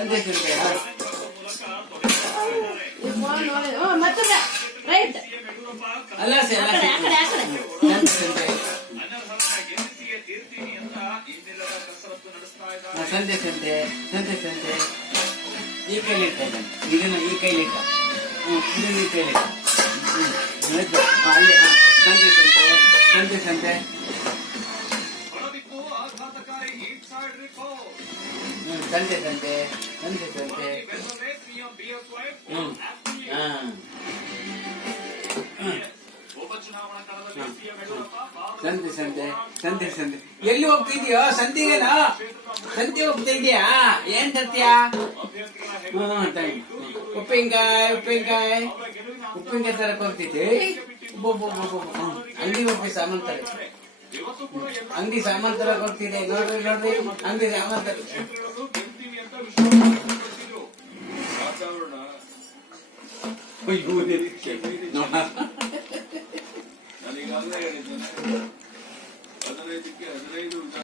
ಸಂತೆ ಸಂತೆ ಮತ್ತೊಂದು ರೈಟ್ ಅಲ್ಲ ಸರ್ ಆ ಕಡೆ ಸಂತೆ ಸಂತೆ ಸಂತೆ ಸಂತೆ ಸಂತೆ ಸಂತೆ ಈ ಕೈಲಿ ಇಟ್ಟ ಇದನ್ನ ಈ ಕೈಲಿ ಇಟ್ಟ ಇದನ್ನ ಈ ಕೈಲಿ ಇಟ್ಟ ಅಲ್ಲಿ ಸಂತೆ ಸಂತೆ ಸಂತೆ ಸಂತೆ ಸಂತೆ ಸಂತೆ ಸಂತೆ ಸಂತೆ ಸಂತೆ ಸಂತೆ ಸಂತೆ ಸಂತೆ ಎಲ್ಲಿ ಹೋಗ್ತಿದ್ಯೋ ಸಂತಿಗೆನಾ ಸಂತೆ ಹೋಗ್ತಾ ಇದೀಯಾ ಏನ್ ತರ್ತೀಯಾ ಉಪ್ಪಿನಕಾಯಿ ಉಪ್ಪಿನಕಾಯಿ ಉಪ್ಪಿನಕಾಯಿ ತರಕ್ ಹೋಗ್ತಿದ್ದೆ ಅಂಗಡಿ ಹೋಗ್ತೀವಿ ಸಾಮಾನು ತರ ಅಂಗಡಿ ಸಾಮಾನು ತರಕ್ ಹೋಗ್ತಿದ್ದೆ ನೋಡ್ರಿ ನೋಡ್ರಿ ಅಂಗಡಿ ಸಾಮಾನು ತರ ನನಗಾಗಲೇ ಹೇಳಿದ್ದೇನೆ 15ಕ್ಕೆ 15